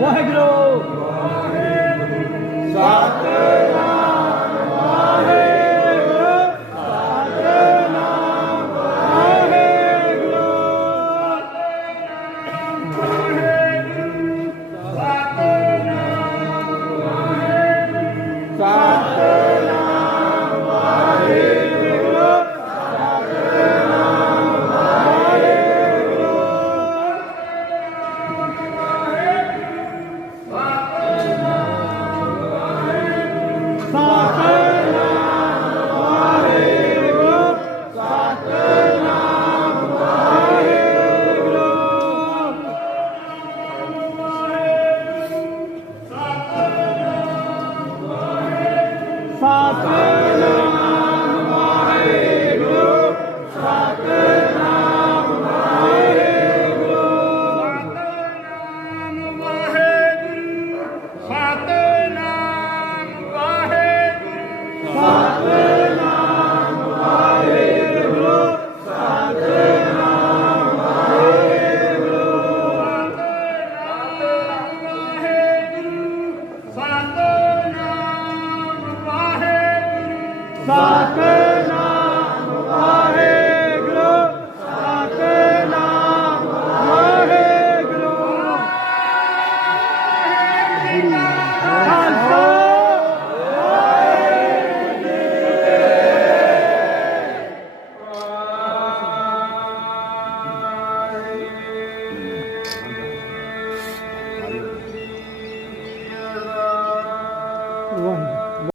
Waheguru 发尊 Father.